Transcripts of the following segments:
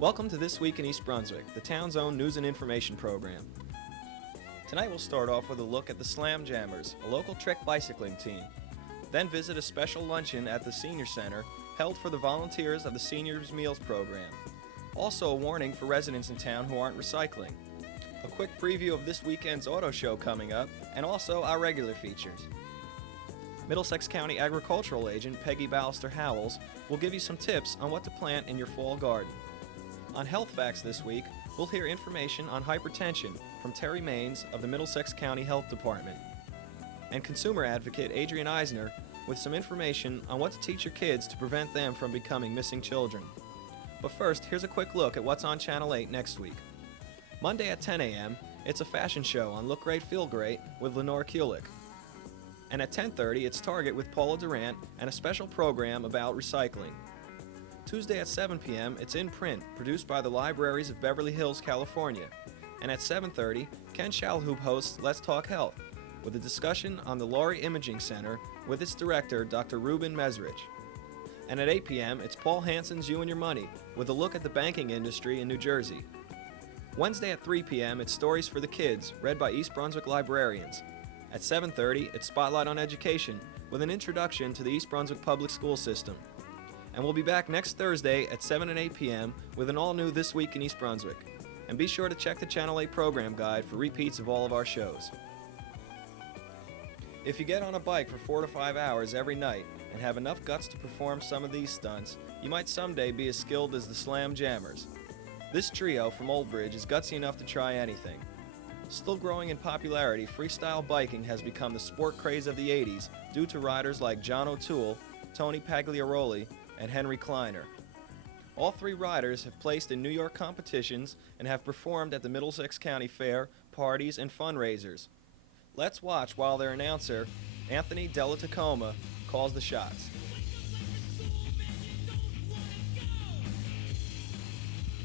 Welcome to This Week in East Brunswick, the town's own news and information program. Tonight we'll start off with a look at the Slam Jammers, a local trick bicycling team. Then visit a special luncheon at the Senior Center held for the volunteers of the Seniors Meals Program. Also a warning for residents in town who aren't recycling. A quick preview of this weekend's auto show coming up, and also our regular features. Middlesex County Agricultural Agent Peggy Ballister-Howells will give you some tips on what to plant in your fall garden. On Health Facts this week, we'll hear information on hypertension from Terri of the Middlesex County Health Department. And consumer advocate Adrian Eisner with some information on what to teach your kids to prevent them from becoming missing children. But first, here's a quick look at what's on Channel 8 next week. Monday at 10 a.m., it's a fashion show on Look Great, Feel Great with Lenore Kulik. And at 10:30, it's Target with Paula Durant and a special program about recycling. Tuesday at 7 p.m., it's In Print, produced by the Libraries of Beverly Hills, California. And at 7:30, Ken Shalhoub hosts Let's Talk Health, with a discussion on the Laurie Imaging Center with its director, Dr. Ruben Mesrich. And at 8 p.m., it's Paul Hansen's You and Your Money, with a look at the banking industry in New Jersey. Wednesday at 3 p.m., it's Stories for the Kids, read by East Brunswick librarians. At 7:30, it's Spotlight on Education, with an introduction to the East Brunswick public school system. And we'll be back next Thursday at 7 and 8 p.m. with an all-new This Week in East Brunswick. And be sure to check the Channel 8 program guide for repeats of all of our shows. If you get on a bike for 4 to 5 hours every night and have enough guts to perform some of these stunts, you might someday be as skilled as the Slam Jammers. This trio from Old Bridge is gutsy enough to try anything. Still growing in popularity, freestyle biking has become the sport craze of the 80s due to riders like John O'Toole, Tony Pagliaroli, and Henry Kleiner. All three riders have placed in New York competitions and have performed at the Middlesex County Fair, parties, and fundraisers. Let's watch while their announcer, Anthony Della Tacoma, calls the shots.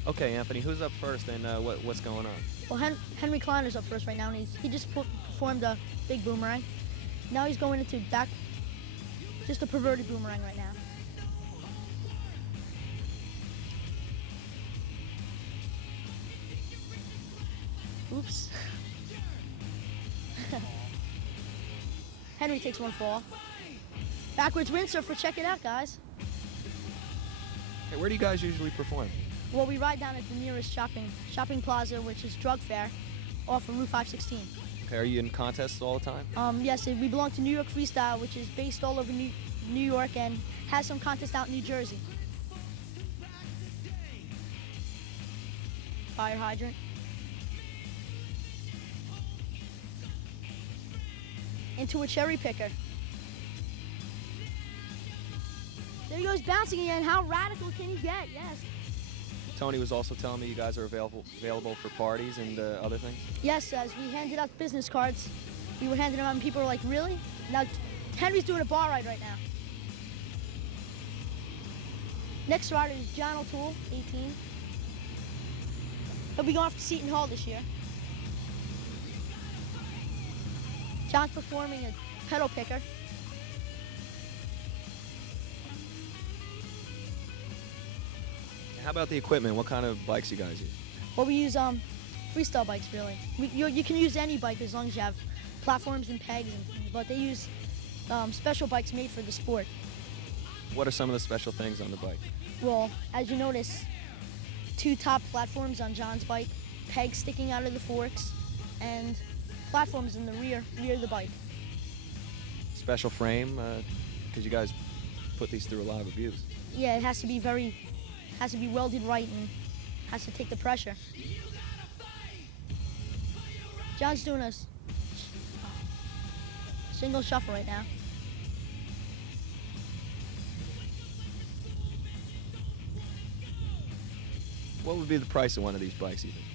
Okay, Anthony, who's up first and what's going on? Well, Henry Kleiner's up first right now, and he just performed a big boomerang. Now he's going into just a perverted boomerang right now. Oops. Henry takes one fall. Backwards windsurfer, check it out, guys. Hey, where do you guys usually perform? Well, we ride down at the nearest shopping plaza, which is Drug Fair, off of Route 516. Okay, are you in contests all the time? Yes, we belong to New York Freestyle, which is based all over New York and has some contests out in New Jersey. Fire hydrant. Into a cherry picker. There he goes, bouncing again. How radical can he get? Yes. Tony was also telling me you guys are available for parties and other things? Yes, as we handed out business cards, we were handing them out and people were like, really? Now, Henry's doing a bar ride right now. Next rider is John O'Toole, 18. He'll be going off to Seton Hall this year. John's performing a pedal picker. How about the equipment? What kind of bikes you guys use? Well, we use freestyle bikes, really. You can use any bike as long as you have platforms and pegs, but they use special bikes made for the sport. What are some of the special things on the bike? Well, as you notice, 2 top platforms on John's bike, pegs sticking out of the forks, and platforms in the rear of the bike. Special frame, because you guys put these through a lot of abuse. Yeah, it has to be welded right and has to take the pressure. John's doing a single shuffle right now. What would be the price of one of these bikes, you think?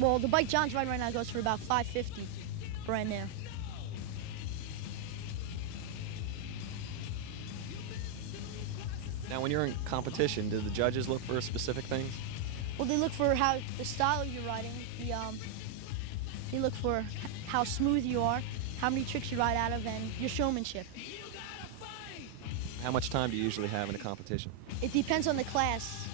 Well, the bike John's riding right now goes for about $550, brand new. Now, when you're in competition, do the judges look for specific things? Well, they look for how the style you're riding. They look for how smooth you are, how many tricks you ride out of, and your showmanship. How much time do you usually have in a competition? It depends on the class.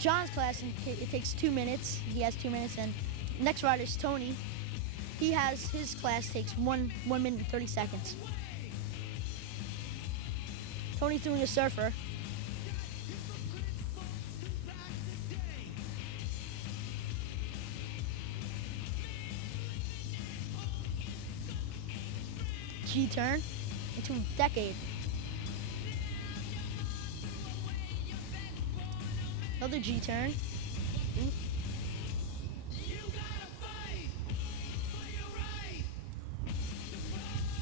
John's class, it takes 2 minutes. He has 2 minutes, and next rider is Tony. His class takes 1 minute and 30 seconds. Tony's doing a surfer. G-turn into a decade. Another G-turn.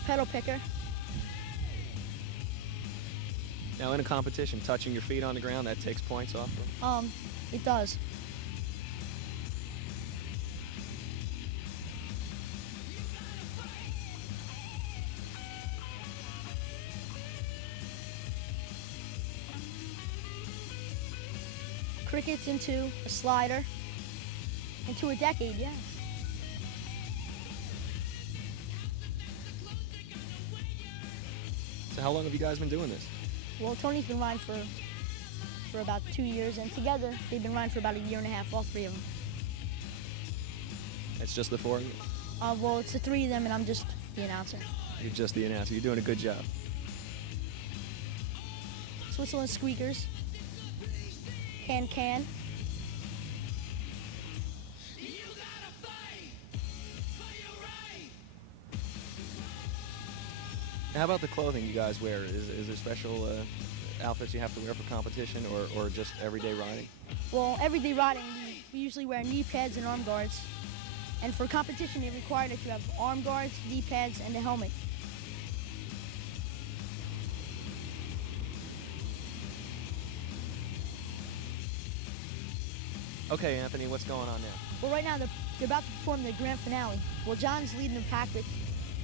Pedal picker. Now in a competition, touching your feet on the ground, that takes points off them? It does. Crickets into a slider, into a decade, yeah. So how long have you guys been doing this? Well, Tony's been riding for about 2 years, and together they've been riding for about 1.5 years, all 3 of them. It's just the 4 of you? Well, it's the 3 of them, and I'm just the announcer. You're just the announcer. You're doing a good job. Switzerland squeakers. Can. How about the clothing you guys wear? Is there special outfits you have to wear for competition or just everyday riding? Well, everyday riding, we usually wear knee pads and arm guards. And for competition, they require that you have arm guards, knee pads, and a helmet. Okay, Anthony, what's going on now? Well, right now they're about to perform the grand finale. Well, John's leading the pack with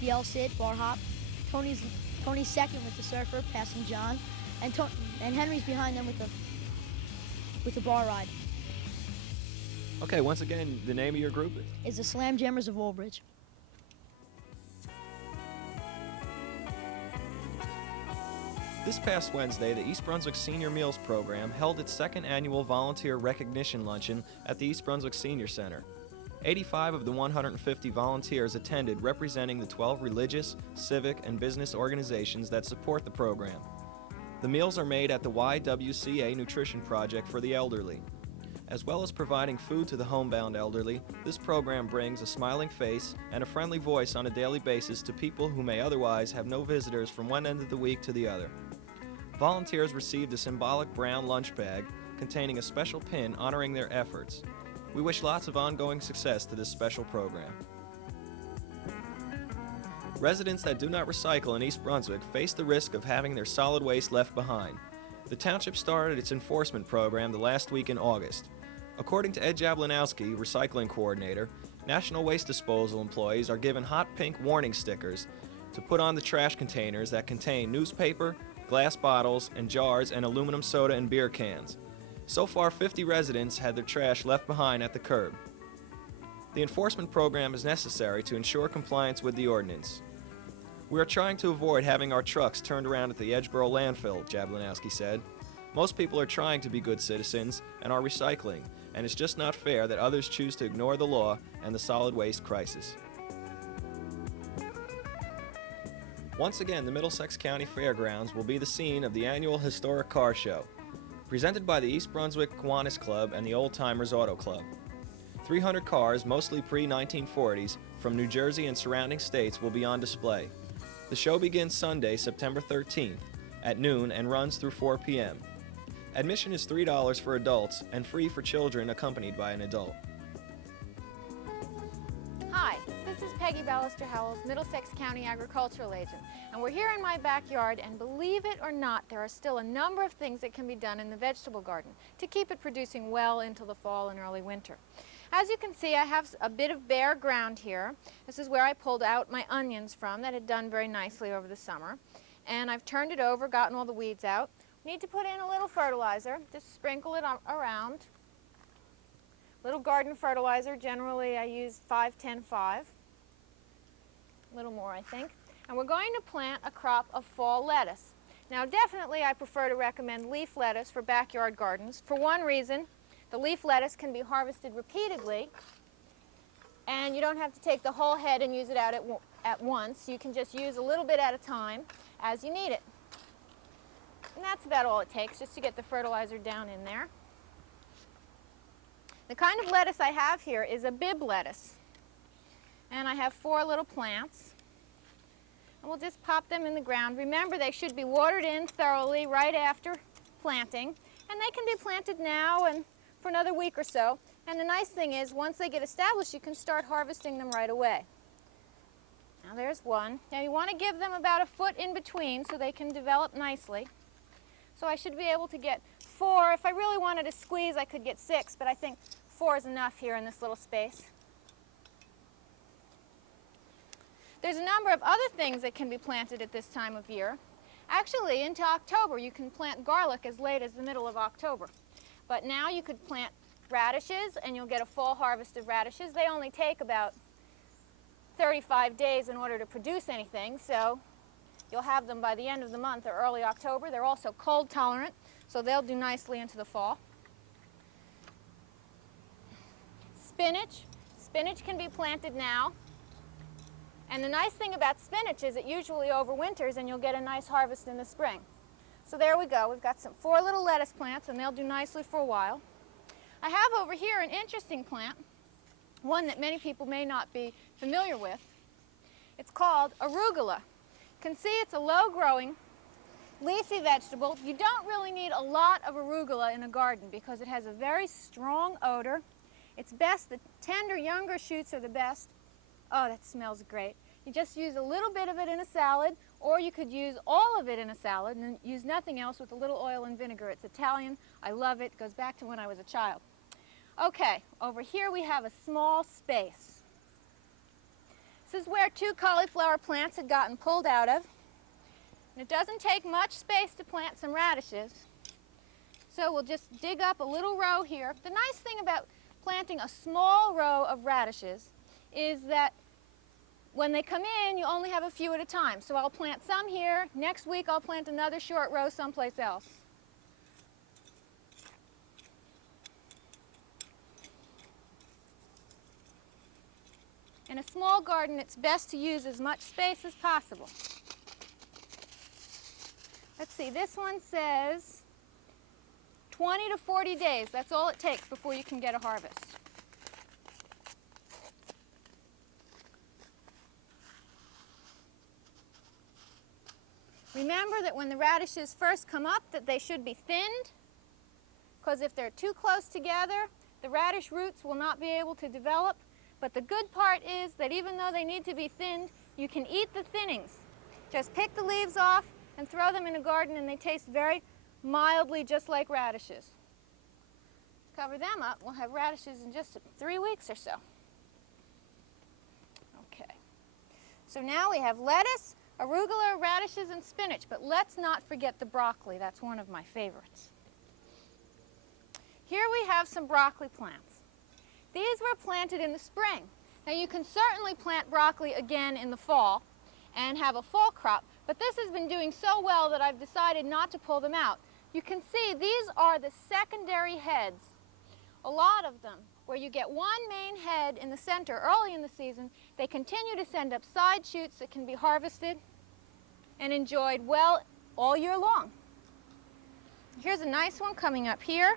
the L-sit, bar hop. Tony's second with the surfer, passing John, and Henry's behind them with the bar ride. Okay, once again, the name of your group is the Slam Jammers of Woolbridge. This past Wednesday, the East Brunswick Senior Meals Program held its second annual Volunteer Recognition Luncheon at the East Brunswick Senior Center. 85 of the 150 volunteers attended, representing the 12 religious, civic, and business organizations that support the program. The meals are made at the YWCA Nutrition Project for the elderly. As well as providing food to the homebound elderly, this program brings a smiling face and a friendly voice on a daily basis to people who may otherwise have no visitors from one end of the week to the other. Volunteers received a symbolic brown lunch bag containing a special pin honoring their efforts. We wish lots of ongoing success to this special program. Residents that do not recycle in East Brunswick face the risk of having their solid waste left behind. The township started its enforcement program the last week in August. According to Ed Jablanowski, recycling coordinator, National Waste Disposal employees are given hot pink warning stickers to put on the trash containers that contain newspaper, glass bottles, and jars, and aluminum soda and beer cans. So far, 50 residents had their trash left behind at the curb. The enforcement program is necessary to ensure compliance with the ordinance. We are trying to avoid having our trucks turned around at the Edgeboro landfill, Jablanowski said. Most people are trying to be good citizens and are recycling, and it's just not fair that others choose to ignore the law and the solid waste crisis. Once again, the Middlesex County Fairgrounds will be the scene of the annual Historic Car Show, presented by the East Brunswick Kiwanis Club and the Old Timers Auto Club. 300 cars, mostly pre-1940s, from New Jersey and surrounding states will be on display. The show begins Sunday, September 13th at noon and runs through 4 p.m. Admission is $3 for adults and free for children accompanied by an adult. Hi, this is Peggy Ballister-Howells, Middlesex County Agricultural Agent, and we're here in my backyard, and believe it or not, there are still a number of things that can be done in the vegetable garden to keep it producing well into the fall and early winter. As you can see, I have a bit of bare ground here. This is where I pulled out my onions from that had done very nicely over the summer, and I've turned it over, gotten all the weeds out. Need to put in a little fertilizer, just sprinkle it around. Little garden fertilizer, generally I use 5-10-5. A little more, I think. And we're going to plant a crop of fall lettuce. Now definitely I prefer to recommend leaf lettuce for backyard gardens for one reason. The leaf lettuce can be harvested repeatedly, and you don't have to take the whole head and use it out at once. You can just use a little bit at a time as you need it. And that's about all it takes, just to get the fertilizer down in there. The kind of lettuce I have here is a bib lettuce. And I have 4 little plants. And we'll just pop them in the ground. Remember, they should be watered in thoroughly right after planting. And they can be planted now and for another week or so. And the nice thing is, once they get established, you can start harvesting them right away. Now there's one. Now you want to give them about a foot in between so they can develop nicely. So I should be able to get 4. If I really wanted to squeeze, I could get 6, but I think 4 is enough here in this little space. There's a number of other things that can be planted at this time of year. Actually, into October, you can plant garlic as late as the middle of October. But now you could plant radishes, and you'll get a fall harvest of radishes. They only take about 35 days in order to produce anything, so you'll have them by the end of the month or early October. They're also cold tolerant, so they'll do nicely into the fall. Spinach. Spinach can be planted now. And the nice thing about spinach is it usually overwinters, and you'll get a nice harvest in the spring. So there we go. We've got 4 little lettuce plants, and they'll do nicely for a while. I have over here an interesting plant, one that many people may not be familiar with. It's called arugula. You can see it's a low-growing, leafy vegetable. You don't really need a lot of arugula in a garden because it has a very strong odor. It's best, the tender, younger shoots are the best. Oh, that smells great. You just use a little bit of it in a salad, or you could use all of it in a salad and use nothing else with a little oil and vinegar. It's Italian. I love it. It goes back to when I was a child. Okay, over here we have a small space. This is where 2 cauliflower plants had gotten pulled out of. And it doesn't take much space to plant some radishes. So we'll just dig up a little row here. The nice thing about planting a small row of radishes is that when they come in, you only have a few at a time. So I'll plant some here. Next week I'll plant another short row someplace else. In a small garden, it's best to use as much space as possible. Let's see, this one says 20 to 40 days. That's all it takes before you can get a harvest. Remember that when the radishes first come up, that they should be thinned, because if they're too close together, the radish roots will not be able to develop. But the good part is that even though they need to be thinned, you can eat the thinnings. Just pick the leaves off and throw them in a garden, and they taste very mildly just like radishes. Cover them up. We'll have radishes in just 3 weeks or so. Okay. So now we have lettuce, arugula, radishes, and spinach. But let's not forget the broccoli. That's one of my favorites. Here we have some broccoli plants. These were planted in the spring. Now you can certainly plant broccoli again in the fall and have a fall crop, but this has been doing so well that I've decided not to pull them out. You can see these are the secondary heads, a lot of them, where you get one main head in the center early in the season. They continue to send up side shoots that can be harvested and enjoyed well all year long. Here's a nice one coming up here.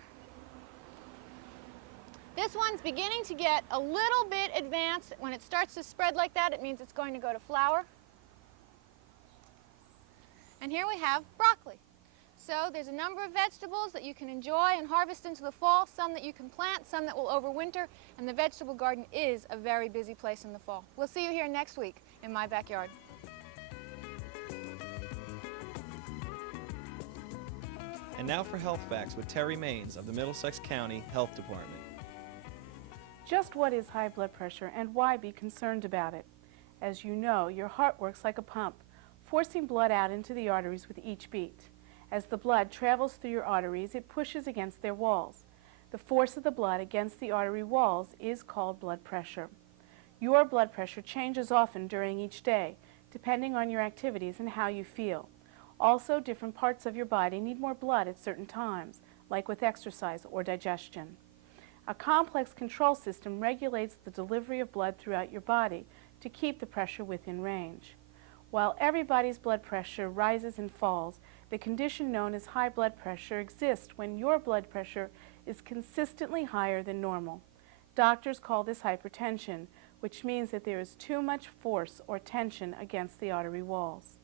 This one's beginning to get a little bit advanced. When it starts to spread like that, it means it's going to go to flower. And here we have broccoli. So there's a number of vegetables that you can enjoy and harvest into the fall, some that you can plant, some that will overwinter, and the vegetable garden is a very busy place in the fall. We'll see you here next week in my backyard. And now for Health Facts with Terri Maines of the Middlesex County Health Department. Just what is high blood pressure and why be concerned about it? As you know, your heart works like a pump, forcing blood out into the arteries with each beat. As the blood travels through your arteries, it pushes against their walls. The force of the blood against the artery walls is called blood pressure. Your blood pressure changes often during each day, depending on your activities and how you feel. Also, different parts of your body need more blood at certain times, like with exercise or digestion. A complex control system regulates the delivery of blood throughout your body to keep the pressure within range. While everybody's blood pressure rises and falls, the condition known as high blood pressure exists when your blood pressure is consistently higher than normal. Doctors call this hypertension, which means that there is too much force or tension against the artery walls.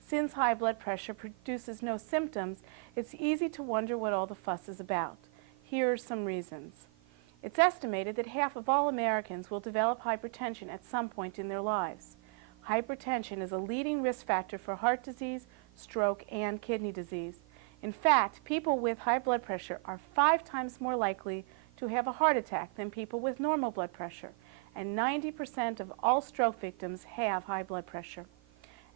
Since high blood pressure produces no symptoms, it's easy to wonder what all the fuss is about. Here are some reasons. It's estimated that half of all Americans will develop hypertension at some point in their lives. Hypertension is a leading risk factor for heart disease, stroke, and kidney disease. In fact, people with high blood pressure are 5 times more likely to have a heart attack than people with normal blood pressure, and 90% of all stroke victims have high blood pressure.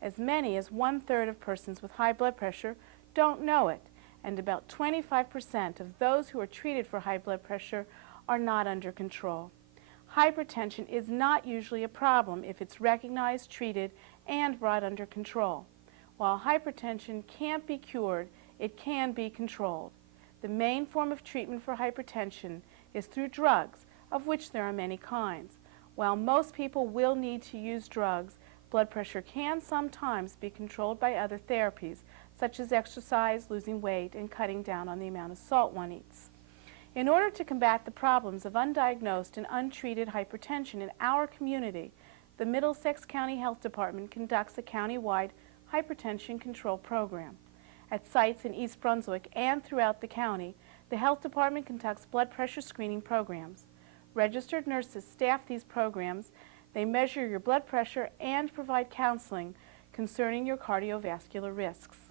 As many as 1/3 of persons with high blood pressure don't know it, and about 25% of those who are treated for high blood pressure are not under control. Hypertension is not usually a problem if it's recognized, treated, and brought under control. While hypertension can't be cured, it can be controlled. The main form of treatment for hypertension is through drugs, of which there are many kinds. While most people will need to use drugs, blood pressure can sometimes be controlled by other therapies, such as exercise, losing weight, and cutting down on the amount of salt one eats. In order to combat the problems of undiagnosed and untreated hypertension in our community, the Middlesex County Health Department conducts a county-wide hypertension control program. At sites in East Brunswick and throughout the county, the Health Department conducts blood pressure screening programs. Registered nurses staff these programs. They measure your blood pressure and provide counseling concerning your cardiovascular risks.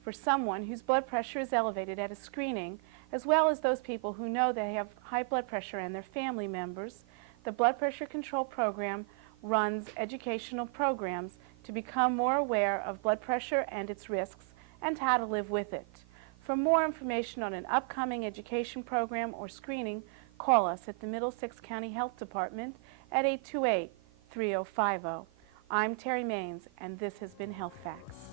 For someone whose blood pressure is elevated at a screening, as well as those people who know they have high blood pressure and their family members, the Blood Pressure Control Program runs educational programs to become more aware of blood pressure and its risks and how to live with it. For more information on an upcoming education program or screening, call us at the Middlesex County Health Department at 828-3050. I'm Terri Maines, and this has been Health Facts.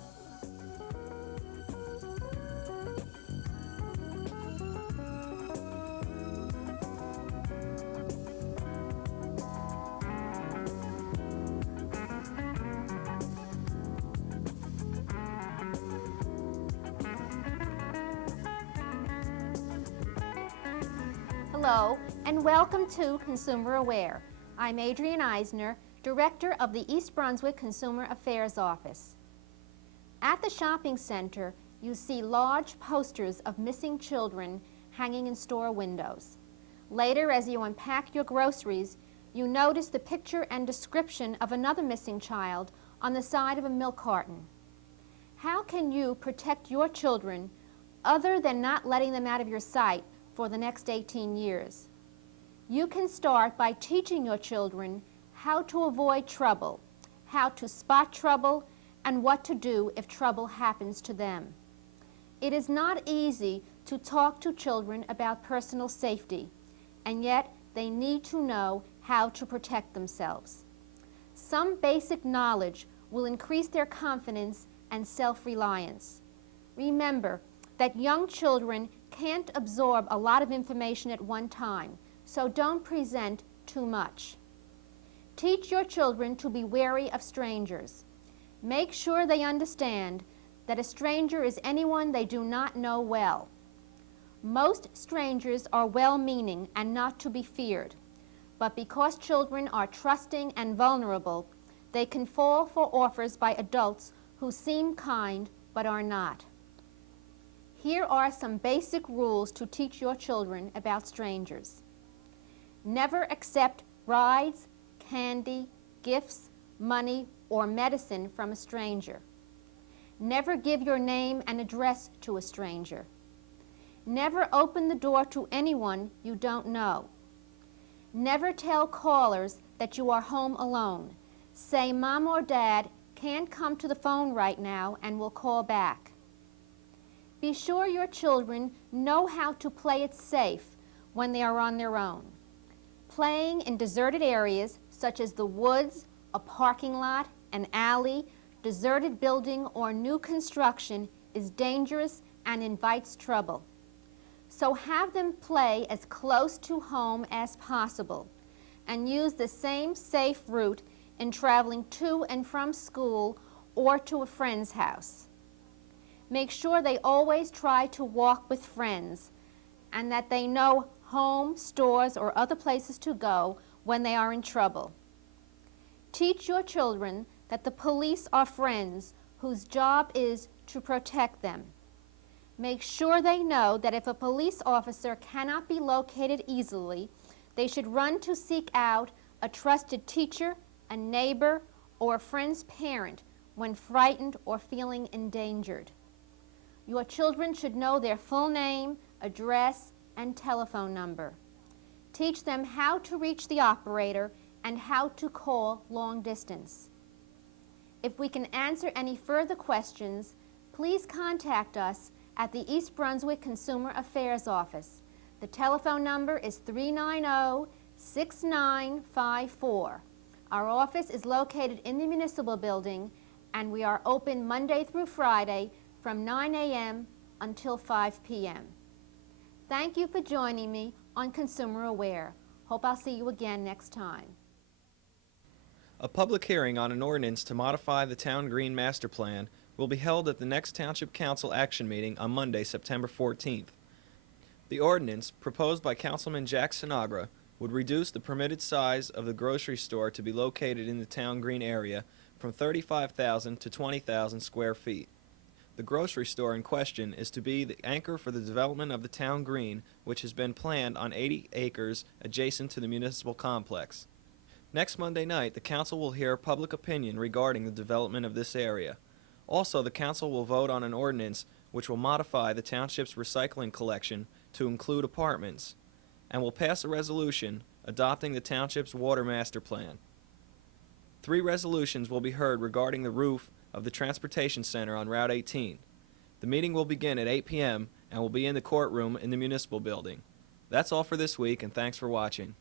Hello, and welcome to Consumer Aware. I'm Adrienne Eisner, Director of the East Brunswick Consumer Affairs Office. At the shopping center, you see large posters of missing children hanging in store windows. Later, as you unpack your groceries, you notice the picture and description of another missing child on the side of a milk carton. How can you protect your children other than not letting them out of your sight for the next 18 years? You can start by teaching your children how to avoid trouble, how to spot trouble, and what to do if trouble happens to them. It is not easy to talk to children about personal safety, and yet they need to know how to protect themselves. Some basic knowledge will increase their confidence and self-reliance. Remember that young children can't absorb a lot of information at one time, so don't present too much. Teach your children to be wary of strangers. Make sure they understand that a stranger is anyone they do not know well. Most strangers are well-meaning and not to be feared, but because children are trusting and vulnerable, they can fall for offers by adults who seem kind but are not. Here are some basic rules to teach your children about strangers. Never accept rides, candy, gifts, money, or medicine from a stranger. Never give your name and address to a stranger. Never open the door to anyone you don't know. Never tell callers that you are home alone. Say Mom or Dad can't come to the phone right now and will call back. Be sure your children know how to play it safe when they are on their own. Playing in deserted areas such as the woods, a parking lot, an alley, deserted building, or new construction is dangerous and invites trouble. So have them play as close to home as possible and use the same safe route in traveling to and from school or to a friend's house. Make sure they always try to walk with friends and that they know home, stores, or other places to go when they are in trouble. Teach your children that the police are friends whose job is to protect them. Make sure they know that if a police officer cannot be located easily, they should run to seek out a trusted teacher, a neighbor, or a friend's parent when frightened or feeling endangered. Your children should know their full name, address, and telephone number. Teach them how to reach the operator and how to call long distance. If we can answer any further questions, please contact us at the East Brunswick Consumer Affairs Office. The telephone number is 390-6954. Our office is located in the municipal building, and we are open Monday through Friday from 9 a.m. until 5 p.m. Thank you for joining me on Consumer Aware. Hope I'll see you again next time. A public hearing on an ordinance to modify the Town Green Master Plan will be held at the next Township Council action meeting on Monday, September 14th. The ordinance, proposed by Councilman Jack Sinagra, would reduce the permitted size of the grocery store to be located in the Town Green area from 35,000 to 20,000 square feet. The grocery store in question is to be the anchor for the development of the Town Green, which has been planned on 80 acres adjacent to the municipal complex. Next Monday night, the Council will hear public opinion regarding the development of this area. Also, the Council will vote on an ordinance which will modify the Township's recycling collection to include apartments, and will pass a resolution adopting the Township's Water Master Plan. 3 resolutions will be heard regarding the roof of the Transportation Center on Route 18. The meeting will begin at 8 p.m. and will be in the courtroom in the municipal building. That's all for this week, and thanks for watching.